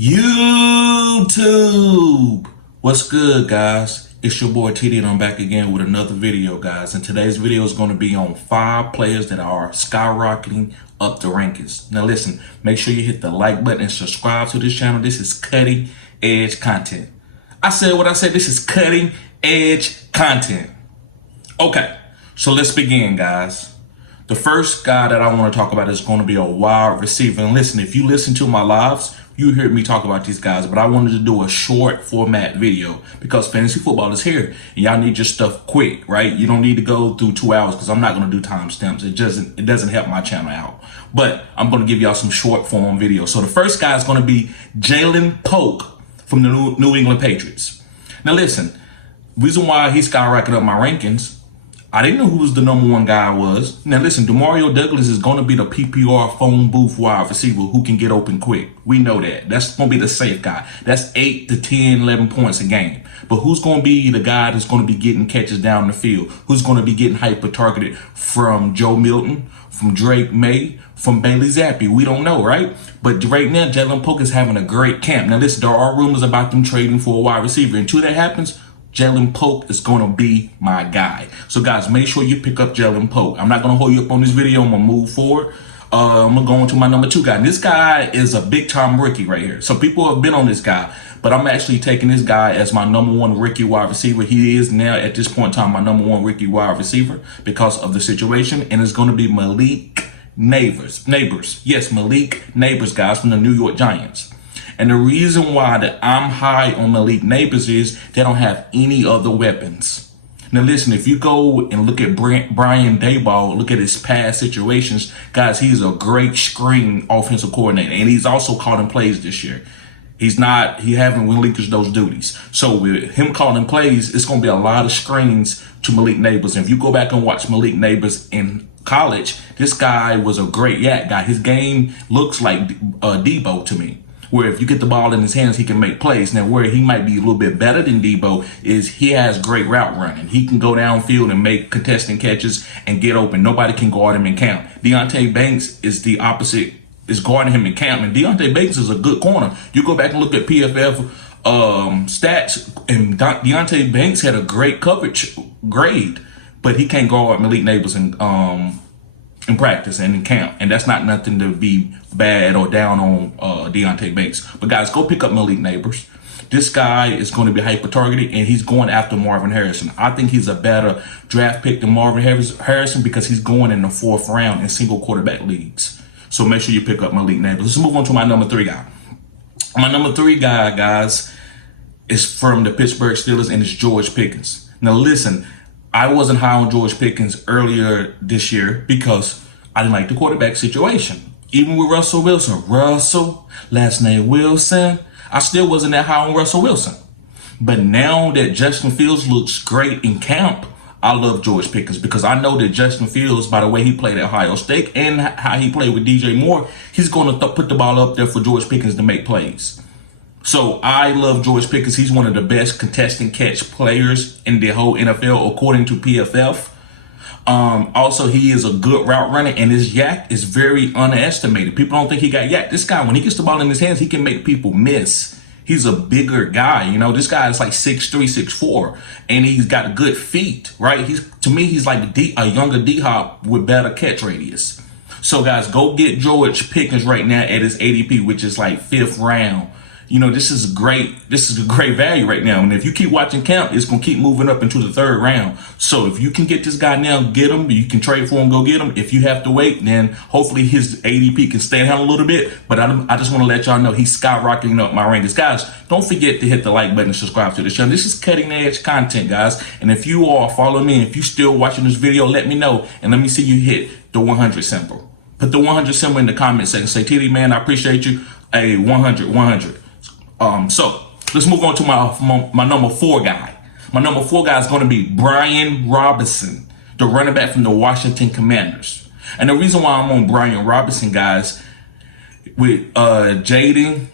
YouTube. What's good, guys? It's your boy TD and I'm back again with another video, guys. And today's video is going to be on 5 players that are skyrocketing up the rankings. Now listen, make sure you hit the like button and subscribe to this channel. This is cutting edge content. I said what I said. This is cutting edge content. Okay, so let's begin, guys. The first guy that I want to talk about is going to be a wide receiver. And listen, if you listen to my lives, you heard me talk about these guys, but I wanted to do a short format video because fantasy football is here and y'all need your stuff quick, right? You don't need to go through 2 hours because I'm not going to do timestamps. It doesn't help my channel out, but I'm going to give y'all some short form videos. So the first guy is going to be Jaylen from the New England Patriots. Now listen, reason why he skyrocketed up my rankings, I didn't know who was the #1 guy was. Now listen, Demario Douglas is going to be the PPR phone booth wide receiver who can get open quick. We know that. That's going to be the safe guy. That's 8 to 10, 11 points a game. But who's going to be the guy that's going to be getting catches down the field? Who's going to be getting hyper-targeted from Joe Milton, from Drake May, from Bailey Zappi? We don't know, right? But right now, Jaylen is having a great camp. Now listen, there are rumors about them trading for a wide receiver. Until that happens, Jaylen is going to be my guy. So guys, make sure you pick up Jaylen. I'm not going to hold you up on this video. I'm going to move forward. I'm going to go into my #2 guy. And this guy is a big time rookie right here. So people have been on this guy, but I'm actually taking this guy as my #1 rookie wide receiver. He is now at this point in time my #1 rookie wide receiver because of the situation. And it's going to be Malik Nabers. Yes, Malik Nabers, guys, from the New York Giants. And the reason why that I'm high on Malik Nabers is they don't have any other weapons. Now listen, if you go and look at Brian Daboll, look at his past situations, guys, he's a great screen offensive coordinator. And he's also calling plays this year. He haven't relinquished those duties. So with him calling plays, it's going to be a lot of screens to Malik Nabers. And if you go back and watch Malik Nabers in college, this guy was a great yak guy. His game looks like Debo to me, where if you get the ball in his hands, he can make plays. Now, where he might be a little bit better than Debo is he has great route running. He can go downfield and make contesting catches and get open. Nobody can guard him in camp. Deonte Banks is the opposite, is guarding him in camp. And Deonte Banks is a good corner. You go back and look at PFF stats, and Deonte Banks had a great coverage grade, but he can't guard Malik Nabers in practice and in camp, and that's not nothing to be bad or down on Deonte Banks. But guys, go pick up Malik Nabers. This guy is going to be hyper targeted, and he's going after Marvin Harrison. I think he's a better draft pick than Marvin Harrison because he's going in the 4th round in single quarterback leagues. So make sure you pick up Malik Nabers. Let's move on to my #3 guy. My #3 guy, guys, is from the Pittsburgh Steelers, and it's George Pickens. Now listen, I wasn't high on George Pickens earlier this year because I didn't like the quarterback situation. Even with Russell Wilson, last name Wilson, I still wasn't that high on Russell Wilson. But now that Justin Fields looks great in camp, I love George Pickens because I know that Justin Fields, by the way he played at Ohio State and how he played with DJ Moore, he's going to put the ball up there for George Pickens to make plays. So I love George Pickens. He's one of the best contesting catch players in the whole NFL, according to PFF. Also, he is a good route runner, and his yak is very underestimated. People don't think he got yak. This guy, when he gets the ball in his hands, he can make people miss. He's a bigger guy. You know, this guy is like 6'3", 6'4", and he's got good feet, right? To me, he's like a younger D-Hop with better catch radius. So guys, go get George Pickens right now at his ADP, which is like 5th round. You know, this is great. This is a great value right now. And if you keep watching camp, it's going to keep moving up into the 3rd round. So if you can get this guy now, get him. You can trade for him, go get him. If you have to wait, then hopefully his ADP can stay down a little bit. But I just want to let y'all know he's skyrocketing up my rankings. Guys, don't forget to hit the like button and subscribe to the channel. This is cutting edge content, guys. And if you are following me, if you still watching this video, let me know. And let me see you hit the 100 symbol. Put the 100 symbol in the comment section. Say, TD, man, I appreciate you. Hey, 100. So let's move on to my #4 guy. My #4 guy is going to be Brian Robinson, the running back from the Washington Commanders. And the reason why I'm on Brian Robinson, guys, with Jaylen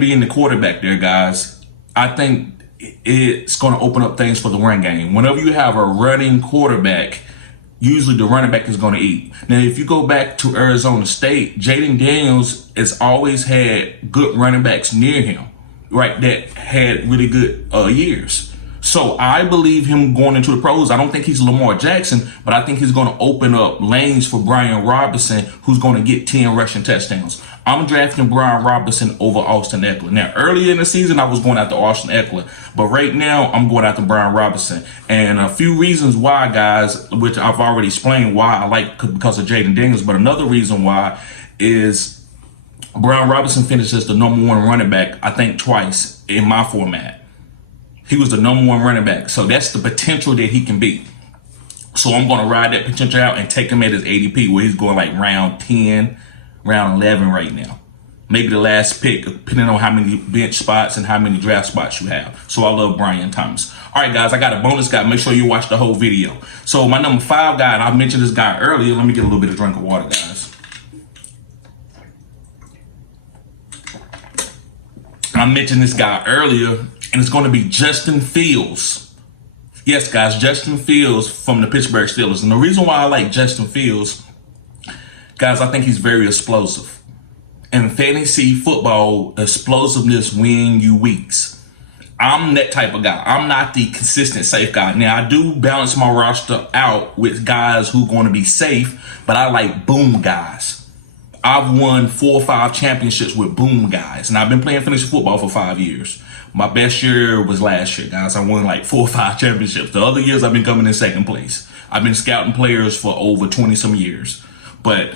being the quarterback there, guys, I think it's going to open up things for the run game. Whenever you have a running quarterback, usually the running back is going to eat. Now, if you go back to Arizona State, Jaylen Daniels has always had good running backs near him, right, that had really good years. So I believe him going into the pros. I don't think he's Lamar Jackson, but I think he's going to open up lanes for Brian Robinson, who's going to get 10 rushing touchdowns. I'm drafting Brian Robinson over Austin Eckler. Now, earlier in the season, I was going after Austin Eckler, but right now, I'm going after Brian Robinson. And a few reasons why, guys, which I've already explained why I like because of Jaylen Daniels, but another reason why is Brian Robinson finishes the #1 running back, I think, twice in my format. He was the #1 running back. So that's the potential that he can be. So I'm going to ride that potential out and take him at his ADP, where he's going like round 10, round 11 right now. Maybe the last pick, depending on how many bench spots and how many draft spots you have. So I love Brian Thomas. All right, guys, I got a bonus guy. Make sure you watch the whole video. So my number 5 guy, and I mentioned this guy earlier. Let me get a little bit of drink of water, guys. I mentioned this guy earlier, and it's going to be Justin Fields. Yes, guys, Justin Fields from the Pittsburgh Steelers. And the reason why I like Justin Fields, guys, I think he's very explosive. In fantasy football, explosiveness win you weeks. I'm that type of guy. I'm not the consistent safe guy. Now, I do balance my roster out with guys who are going to be safe, but I like boom guys. I've won 4 or 5 championships with boom guys, and I've been playing fantasy football for 5 years. My best year was last year, guys. I won like 4 or 5 championships. The other years, I've been coming in second place. I've been scouting players for over 20 some years, but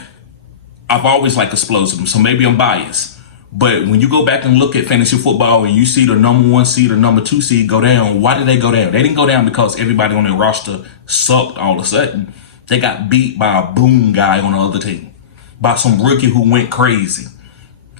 I've always liked explosive, so maybe I'm biased. But when you go back and look at fantasy football and you see the #1 seed or #2 seed go down, why did they go down? They didn't go down because everybody on their roster sucked all of a sudden. They got beat by a boom guy on the other team, by some rookie who went crazy.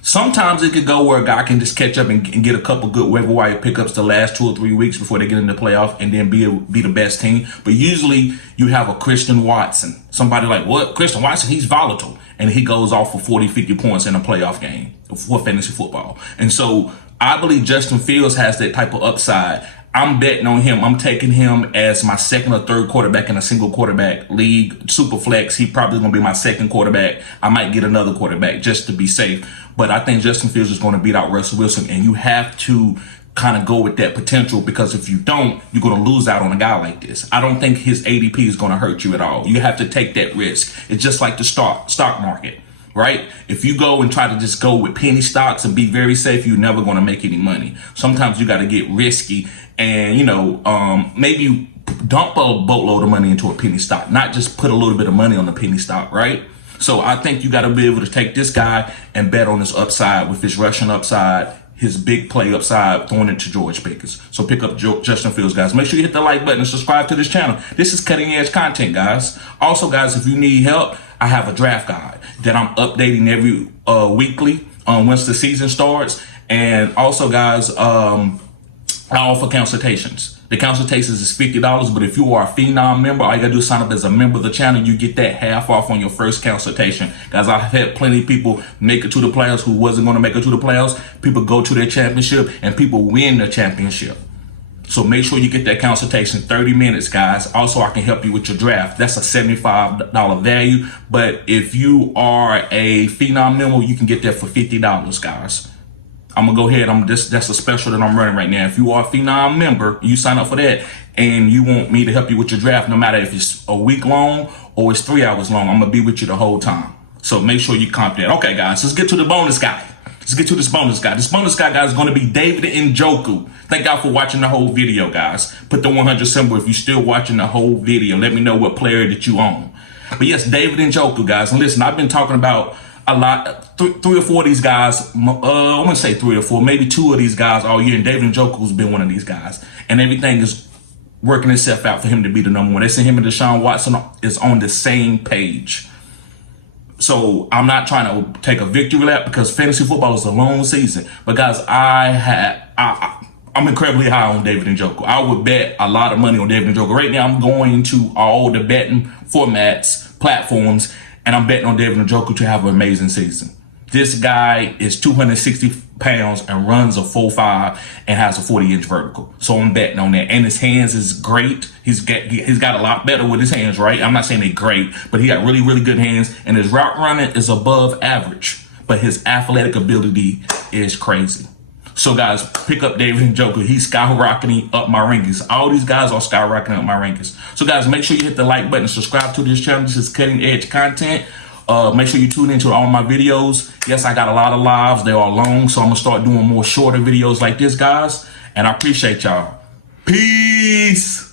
Sometimes it could go where a guy can just catch up and get a couple good waiver wire pickups the last 2 or 3 weeks before they get in the playoff and then be the best team. But usually you have a Christian Watson. Somebody like, what? Christian Watson, he's volatile. And he goes off for 40, 50 points in a playoff game for fantasy football. And so I believe Justin Fields has that type of upside. I'm betting on him. I'm taking him as my second or third quarterback in a single quarterback league. Super flex. He probably going to be my second quarterback. I might get another quarterback just to be safe. But I think Justin Fields is going to beat out Russell Wilson. And you have to kind of go with that potential, because if you don't, you're going to lose out on a guy like this. I don't think his ADP is going to hurt you at all. You have to take that risk. It's just like the stock market, right? If you go and try to just go with penny stocks and be very safe, you're never going to make any money. Sometimes you got to get risky and, maybe dump a boatload of money into a penny stock, not just put a little bit of money on the penny stock, right? So I think you got to be able to take this guy and bet on his upside with his rushing upside, his big play upside, throwing it to George Pickens. So pick up Justin Fields, guys. Make sure you hit the like button and subscribe to this channel. This is cutting edge content, guys. Also, guys, if you need help, I have a draft guide that I'm updating every weekly once the season starts. And also, guys, I offer consultations. The consultations is $50, but if you are a Phenom member, all you gotta do is sign up as a member of the channel. You get that half off on your first consultation. Guys, I've had plenty of people make it to the playoffs who wasn't gonna make it to the playoffs. People go to their championship and people win the championship. So make sure you get that consultation, 30 minutes, guys. Also, I can help you with your draft. That's a $75 value. But if you are a Phenom member, you can get that for $50, guys. I'm gonna go ahead. That's a special that I'm running right now. If you are a Phenom member, you sign up for that, and you want me to help you with your draft, no matter if it's a week long or it's 3 hours long, I'm gonna be with you the whole time. So make sure you comp that. Okay, guys, let's get to the bonus guy. Let's get to this bonus guy. This bonus guy, guys, is gonna be David Njoku. Thank y'all for watching the whole video, guys. Put the 100 symbol if you're still watching the whole video. Let me know what player that you own. But yes, David Njoku, guys. And listen, I've been talking about a lot, 3 or 4 of these guys, I'm gonna say 3 or 4, maybe 2 of these guys all year, and David Njoku's been one of these guys, and everything is working itself out for him to be the #1. They say him and Deshaun Watson is on the same page. So I'm not trying to take a victory lap, because fantasy football is a long season. But guys, I'm incredibly high on David Njoku. I would bet a lot of money on David Njoku. Right now, I'm going to all the betting formats, platforms, and I'm betting on David Njoku to have an amazing season. This guy is 260 pounds and runs a 4.5 and has a 40-inch vertical. So I'm betting on that. And his hands is great. He's got a lot better with his hands, right? I'm not saying they're great, but he got really, really good hands. And his route running is above average. But his athletic ability is crazy. So guys, pick up David Njoku. He's skyrocketing up my rankings. All these guys are skyrocketing up my rankings. So guys, make sure you hit the like button, subscribe to this channel. This is cutting edge content. Make sure you tune into all my videos. Yes, I got a lot of lives. They are long, so I'm gonna start doing more shorter videos like this, guys. And I appreciate y'all. Peace.